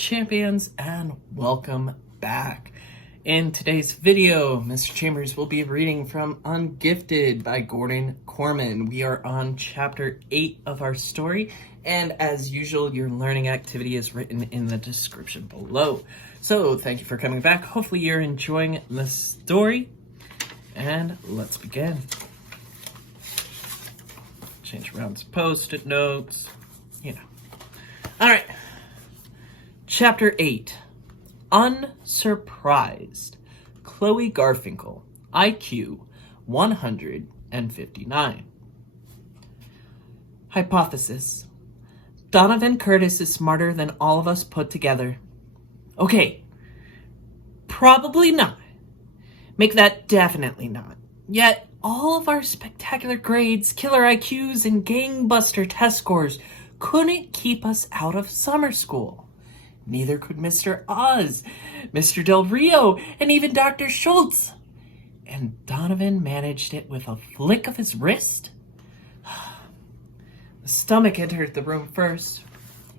champions, and welcome back. In today's video, Mr. Chambers will be reading from Ungifted by Gordon Korman. We are on chapter 8 of our story, and as usual, your learning activity is written in the description below. So thank you for coming back. Hopefully you're enjoying the story, and let's begin. Change around some post-it notes, All right. Chapter 8, Unsurprised. Chloe Garfinkle, IQ 159. Hypothesis. Donovan Curtis is smarter than all of us put together. Okay, probably not. Make that definitely not. Yet, all of our spectacular grades, killer IQs, and gangbuster test scores couldn't keep us out of summer school. Neither could Mr. Oz, Mr. Del Rio, and even Dr. Schultz. And Donovan managed it with a flick of his wrist? The stomach entered the room first.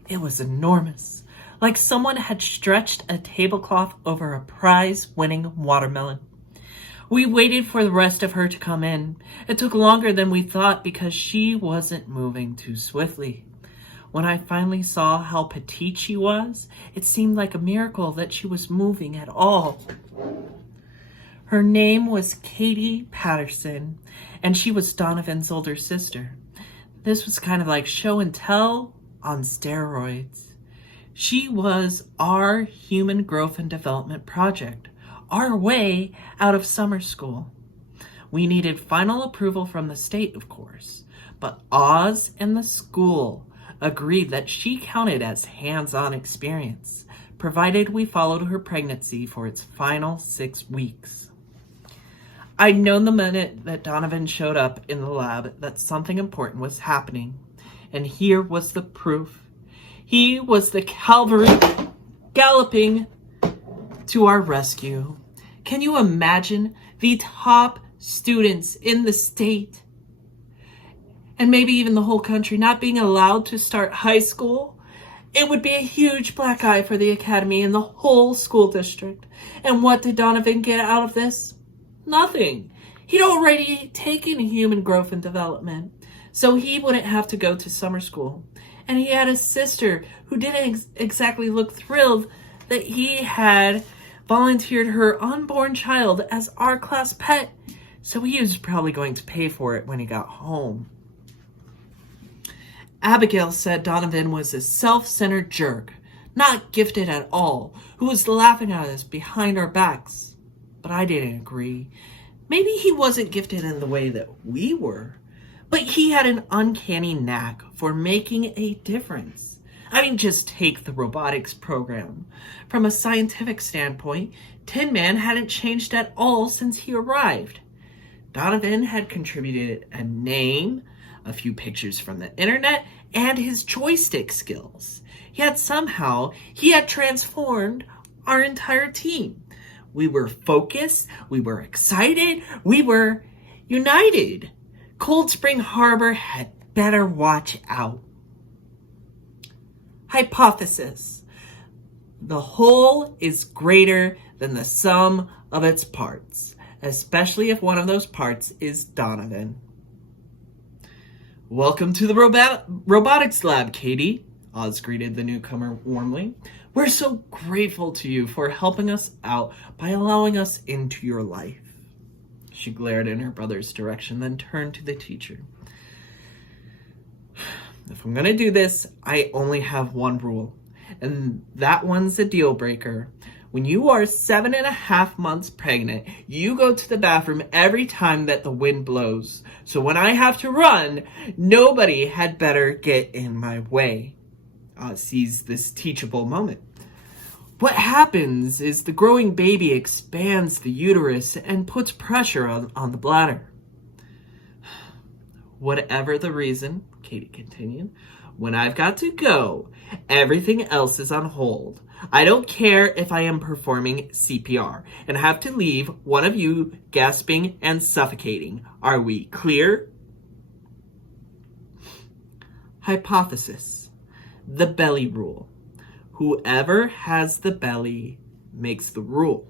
It was enormous, like someone had stretched a tablecloth over a prize-winning watermelon. We waited for the rest of her to come in. It took longer than we thought because she wasn't moving too swiftly. When I finally saw how petite she was, it seemed like a miracle that she was moving at all. Her name was Katie Patterson, and she was Donovan's older sister. This was kind of like show and tell on steroids. She was our human growth and development project, our way out of summer school. We needed final approval from the state, of course, but Oz and the school agreed that she counted as hands-on experience, provided we followed her pregnancy for its final 6 weeks. I'd known the minute that Donovan showed up in the lab that something important was happening, and here was the proof. He was the cavalry galloping to our rescue. Can you imagine the top students in the state, and maybe even the whole country, not being allowed to start high school? It would be a huge black eye for the academy and the whole school district. And what did Donovan get out of this? Nothing. He'd already taken human growth and development, so he wouldn't have to go to summer school. And he had a sister who didn't exactly look thrilled that he had volunteered her unborn child as our class pet, so he was probably going to pay for it when he got home. Abigail said Donovan was a self-centered jerk, not gifted at all, who was laughing at us behind our backs. But I didn't agree. Maybe he wasn't gifted in the way that we were, but he had an uncanny knack for making a difference. I mean, just take the robotics program. From a scientific standpoint, Tin Man hadn't changed at all since he arrived. Donovan had contributed a name, a few pictures from the internet, and his joystick skills. Yet somehow, he had transformed our entire team. We were focused, we were excited, we were united. Cold Spring Harbor had better watch out. Hypothesis. The whole is greater than the sum of its parts, especially if one of those parts is Donovan. Welcome to the robotics lab, Katie, Oz greeted the newcomer warmly. We're so grateful to you for helping us out by allowing us into your life. She glared in her brother's direction, then turned to the teacher. If I'm going to do this, I only have one rule, and that one's a deal breaker. When you are 7.5 months pregnant, you go to the bathroom every time that the wind blows. So when I have to run, nobody had better get in my way. Oz seized this teachable moment. What happens is the growing baby expands the uterus and puts pressure on the bladder. Whatever the reason, Katie continued, when I've got to go, everything else is on hold. I don't care if I am performing CPR and have to leave one of you gasping and suffocating. Are we clear? Hypothesis. The belly rule. Whoever has the belly makes the rule.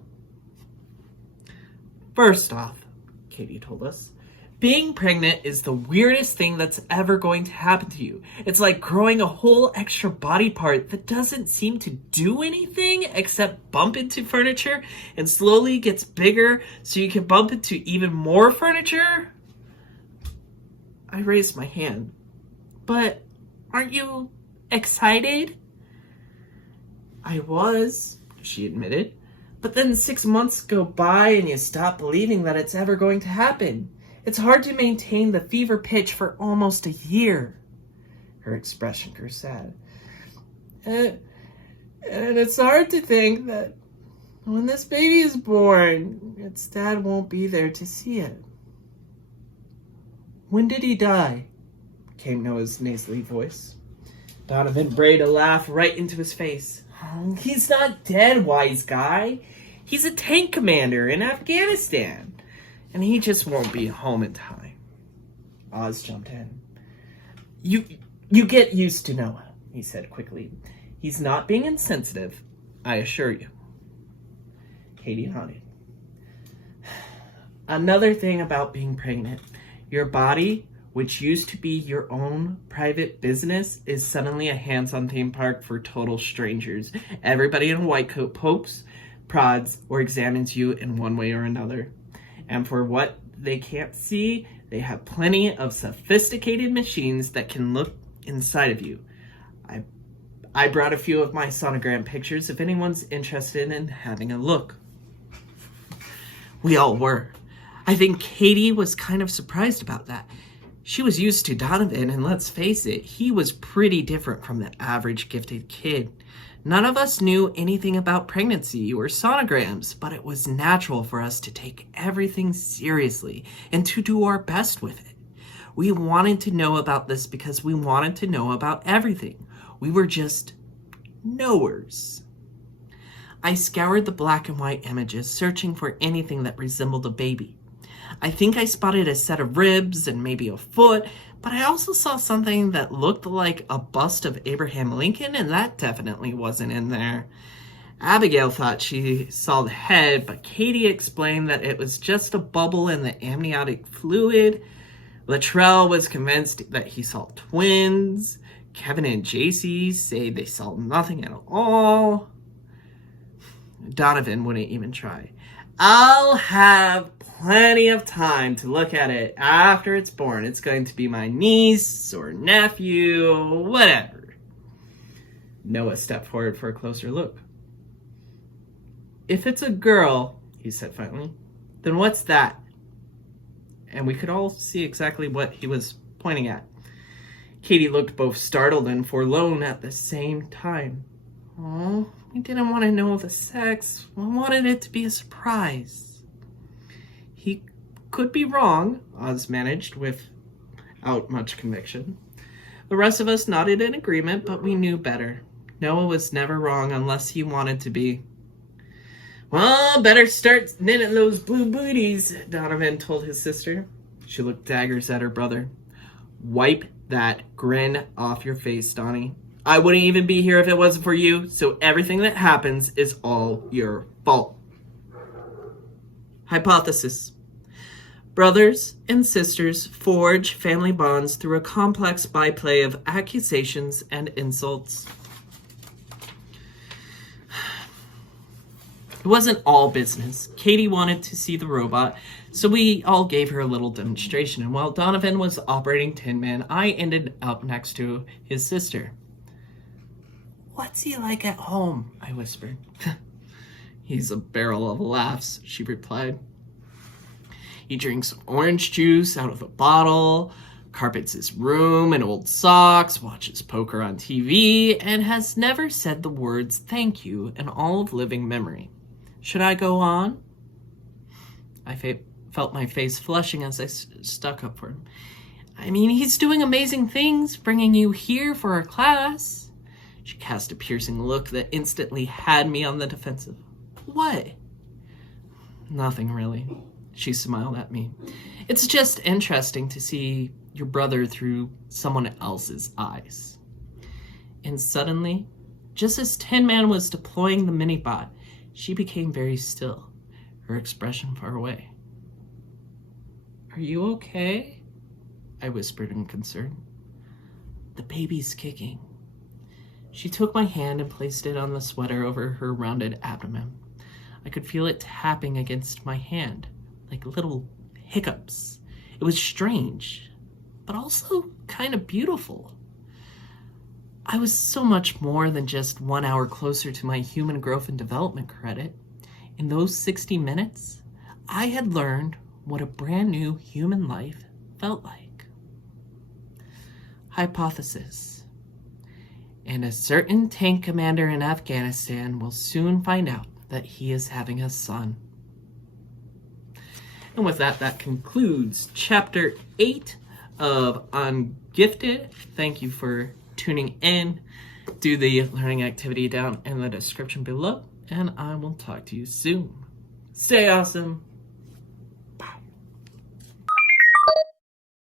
First off, Katie told us, being pregnant is the weirdest thing that's ever going to happen to you. It's like growing a whole extra body part that doesn't seem to do anything except bump into furniture and slowly gets bigger so you can bump into even more furniture. I raised my hand. But aren't you excited? I was, she admitted. But then 6 months go by and you stop believing that it's ever going to happen. It's hard to maintain the fever pitch for almost a year. Her expression grew sad. And it's hard to think that when this baby is born, its dad won't be there to see it. When did he die? Came Noah's nasally voice. Donovan brayed a laugh right into his face. He's not dead, wise guy. He's a tank commander in Afghanistan. And he just won't be home in time. Oz jumped in. You get used to Noah, he said quickly. He's not being insensitive, I assure you. Katie nodded. Another thing about being pregnant. Your body, which used to be your own private business, is suddenly a hands-on theme park for total strangers. Everybody in a white coat pokes, prods, or examines you in one way or another. And for what they can't see, they have plenty of sophisticated machines that can look inside of you. I brought a few of my sonogram pictures if anyone's interested in having a look. We all were. I think Katie was kind of surprised about that. She was used to Donovan, and let's face it, he was pretty different from the average gifted kid. None of us knew anything about pregnancy or sonograms, but it was natural for us to take everything seriously and to do our best with it. We wanted to know about this because we wanted to know about everything. We were just knowers. I scoured the black and white images, searching for anything that resembled a baby. I think I spotted a set of ribs and maybe a foot, but I also saw something that looked like a bust of Abraham Lincoln, and that definitely wasn't in there. Abigail thought she saw the head, but Katie explained that it was just a bubble in the amniotic fluid. Latrell was convinced that he saw twins. Kevin and JC say they saw nothing at all. Donovan wouldn't even try. I'll have plenty of time to look at it after it's born. It's going to be my niece or nephew, whatever. Noah stepped forward for a closer look. If it's a girl, he said finally, then what's that? And we could all see exactly what he was pointing at. Katie looked both startled and forlorn at the same time. Oh, we didn't want to know the sex. We wanted it to be a surprise. He could be wrong, Oz managed without much conviction. The rest of us nodded in agreement, but we knew better. Noah was never wrong unless he wanted to be. Well, better start knitting those blue booties, Donovan told his sister. She looked daggers at her brother. Wipe that grin off your face, Donnie. I wouldn't even be here if it wasn't for you, so everything that happens is all your fault. Hypothesis. Brothers and sisters forge family bonds through a complex byplay of accusations and insults. It wasn't all business. Katie wanted to see the robot, so we all gave her a little demonstration, and while Donovan was operating Tin Man, I ended up next to his sister. What's he like at home? I whispered. He's a barrel of laughs, she replied. He drinks orange juice out of a bottle, carpets his room in old socks, watches poker on TV, and has never said the words thank you in all of living memory. Should I go on? I felt my face flushing as I stuck up for him. I mean, he's doing amazing things, bringing you here for our class. She cast a piercing look that instantly had me on the defensive. What? Nothing, really. She smiled at me. It's just interesting to see your brother through someone else's eyes. And suddenly, Just as Tin Man was deploying the mini-bot, she became very still, her expression far away. "Are you okay?" I whispered in concern. "The baby's kicking." She took my hand and placed it on the sweater over her rounded abdomen. I could feel it tapping against my hand, like little hiccups. It was strange, but also kind of beautiful. I was so much more than just 1 hour closer to my human growth and development credit. In those 60 minutes, I had learned what a brand new human life felt like. Hypothesis. And a certain tank commander in Afghanistan will soon find out that he is having a son. And with that, that concludes Chapter 8 of Ungifted. Thank you for tuning in. Do the learning activity down in the description below, and I will talk to you soon. Stay awesome.